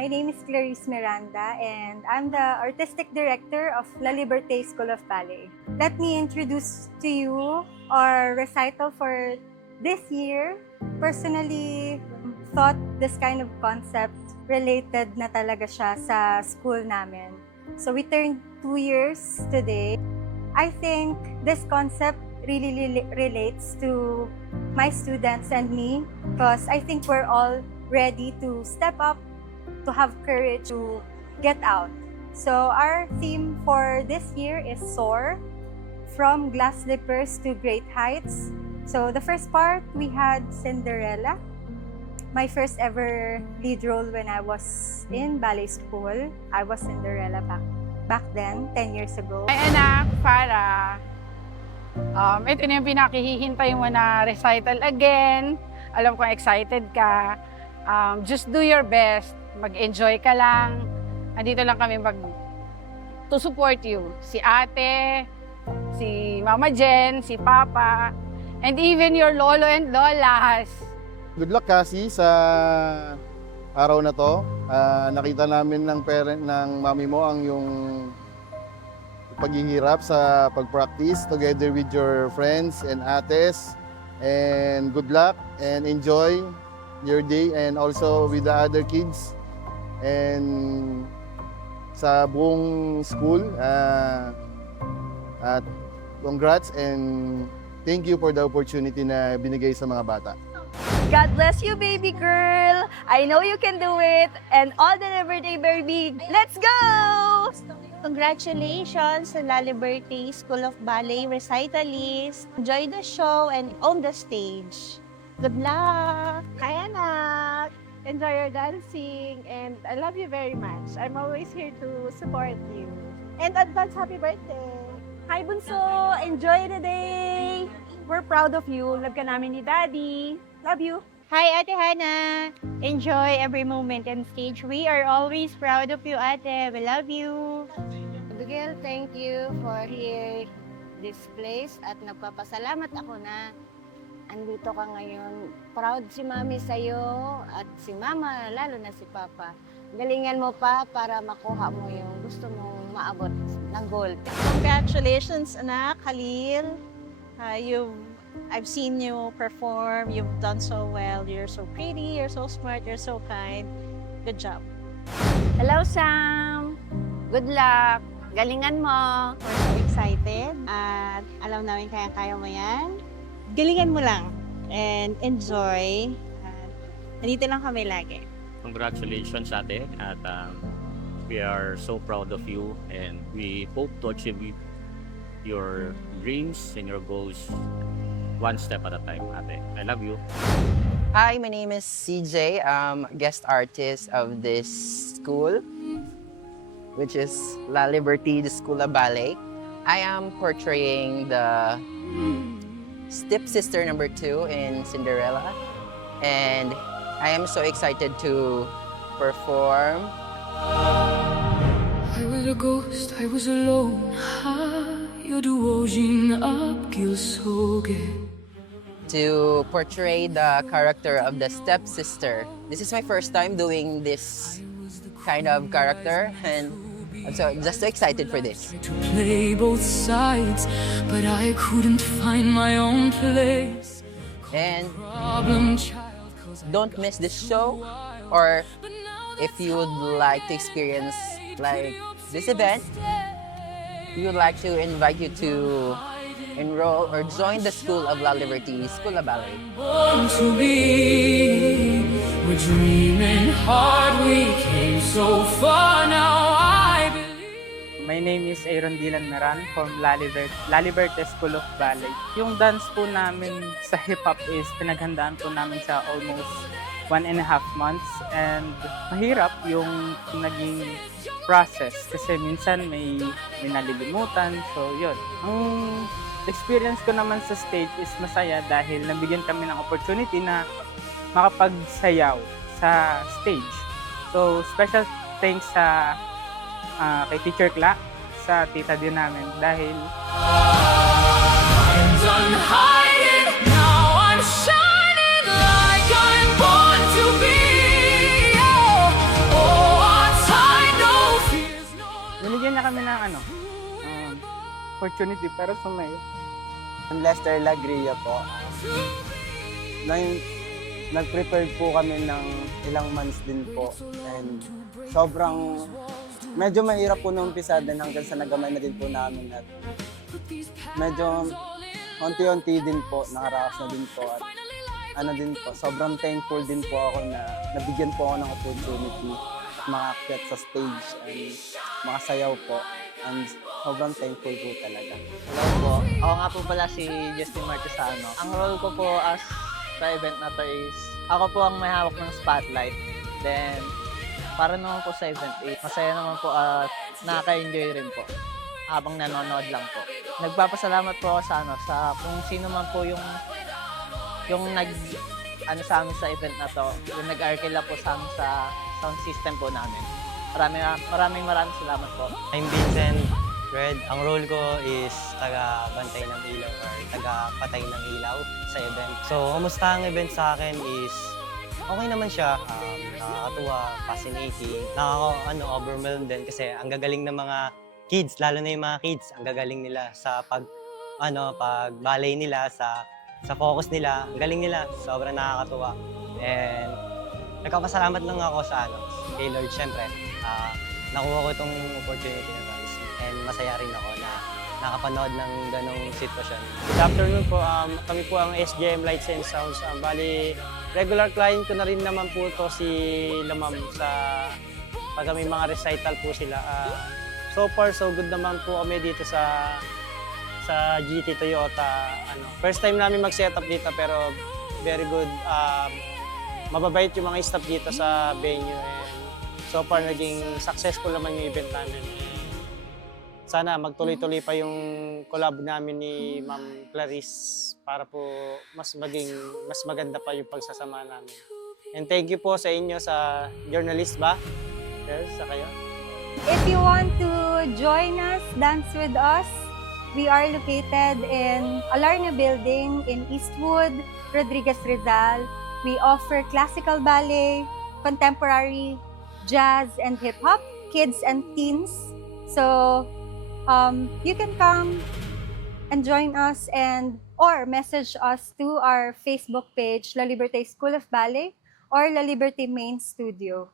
My name is Clarice Miranda and I'm the Artistic Director of La Liberté School of Ballet. Let me introduce to you our recital for this year. Personally, thought this kind of concept related na talaga siya sa school namin. So we turned 2 years today. I think this concept really relates to my students and me because I think we're all ready to step up, to have courage to get out. So our theme for this year is Soar, from glass slippers to great heights. So the first part, we had Cinderella, my first ever lead role when I was in ballet school. I was Cinderella back then, 10 years ago. Ay anak, Farah, ito na yung pinakihihintay mo na recital again. Alam kong excited ka. Just do your best. Mag-enjoy ka lang. Andito lang kami to support you. Si ate, si Mama Jen, si Papa, and even your lolo and lolas. Good luck, Cassie, sa araw na to. Nakita namin ng parent ng mami mo ang yung paghihirap sa pag-practice together with your friends and ates. And good luck and enjoy your day and also with the other kids. And sa buong school, at congrats and thank you for the opportunity na binigay sa mga bata. God bless you, baby girl. I know you can do it. And all the Liberté Baby, let's go! Congratulations sa La Liberté School of Ballet recitalist. Enjoy the show and on the stage. Good luck! Hi, anak! Enjoy your dancing and I love you very much. I'm always here to support you. And advance happy birthday! Hi, Bunso! Enjoy the day! We're proud of you. Love ka namin ni Daddy. Love you! Hi, Ate Hannah! Enjoy every moment on stage. We are always proud of you, Ate. We love you! Abigail, thank you for here this place at nagpapasalamat ako na andito ka ngayon. Proud si Mami sa'yo at si Mama, lalo na si Papa. Galingan mo pa para makuha mo yung gusto mong maabot ng goal. Congratulations, anak, Khalil. I've seen you perform. You've done so well. You're so pretty, you're so smart, you're so kind. Good job. Hello, Sam! Good luck! Galingan mo! We're so excited at alam namin kaya mo yan. Galingan mo lang and enjoy. Nandito lang kami lagi. Congratulations, ate. At we are so proud of you and we hope to achieve your dreams and your goals one step at a time, ate. I love you. Hi, my name is CJ. I'm a guest artist of this school, which is La Liberté, the School of Ballet. I am portraying the stepsister number 2 in Cinderella. And I am so excited to perform. I was a ghost, I was alone. To portray the character of the stepsister. This is my first time doing this kind of character, and I'm just so excited for this. To play both sides, but I couldn't find my own place. And don't miss this show, or if you would like to experience like this event, we would like to invite you to enroll or join the School of La Liberté, School of Ballet. Born to be, we're dreaming hard, we came so far now, I believe. My name is Aaron Dylan Meran from La Liberté School of Ballet. Yung dance po namin sa hip-hop is pinaghandaan po namin sa almost 1.5 months, and mahirap yung naging process kasi minsan may nalilimutan. So yun, ang experience ko naman sa stage is masaya dahil nabigyan kami ng opportunity na makapagsayaw sa stage. So special thanks sa kay Teacher Kla, sa tita din namin dahil I'm done hiding, now I'm shining like I'm born to be. Oh, oh. kami ng opportunity para sumayo. I'm Lester Lagria po. Nag-prepare po kami ng ilang months din po. And sobrang, medyo mahirap po nung umpisa din hanggang sa nagamay na din po namin. At medyo unti-unti din po, nakaraos na din po. At din po, sobrang thankful din po ako na nabigyan po ako ng opportunity makaakyat sa stage and makasayaw po. And sobrang thankful po talaga. Hello po. Ako nga po pala si Justin Martesano. Ang role ko po as sa event na to is ako po ang may hawak ng spotlight. Then, para naman po sa event, masaya naman po at nakaka-enjoy rin po habang nanonood lang po. Nagpapasalamat po ako sa kung sino man po yung sa amin sa event na to, yung nag-arkila po sa amin sa sound system po namin. Maraming salamat po. I'm Vincent Red. Ang role ko is taga-bantay ng ilaw or taga-patay ng ilaw sa event. So, kumusta ang event sa akin is okay naman siya. Nakakatuwa, fascinating. Overwhelmed din kasi ang gagaling ng mga kids, lalo na yung mga kids, ang gagaling nila sa pag-ballet nila, sa focus nila. Ang galing nila, sobrang nakakatuwa. And nagpapasalamat lang ako sa kay Lord, syempre. Nakuha ko itong opportunity na to. And masaya rin ako na nakapanood ng ganong sitwasyon. Good afternoon po. Kami po ang SJM Lights and Sounds. Bali, regular client ko na rin naman po to si Lamam sa pag may mga recital po sila. So far, so good naman po kami dito sa GT Toyota. First time namin mag-setup dito pero very good. Mababait yung mga staff dito sa venue. And so far, naging successful naman yung event namin. Sana magtuloy-tuloy pa yung collab namin ni Ma'am Clarice para po mas maganda pa yung pagsasama namin. And thank you po sa inyo, sa journalist ba? Yes, sa kayo. If you want to join us, dance with us, we are located in Alarna Building in Eastwood, Rodriguez Rizal. We offer classical ballet, contemporary, jazz and hip-hop, kids and teens. So you can come and join us or message us to our Facebook page, La Liberté School of Ballet or La Liberté Main Studio.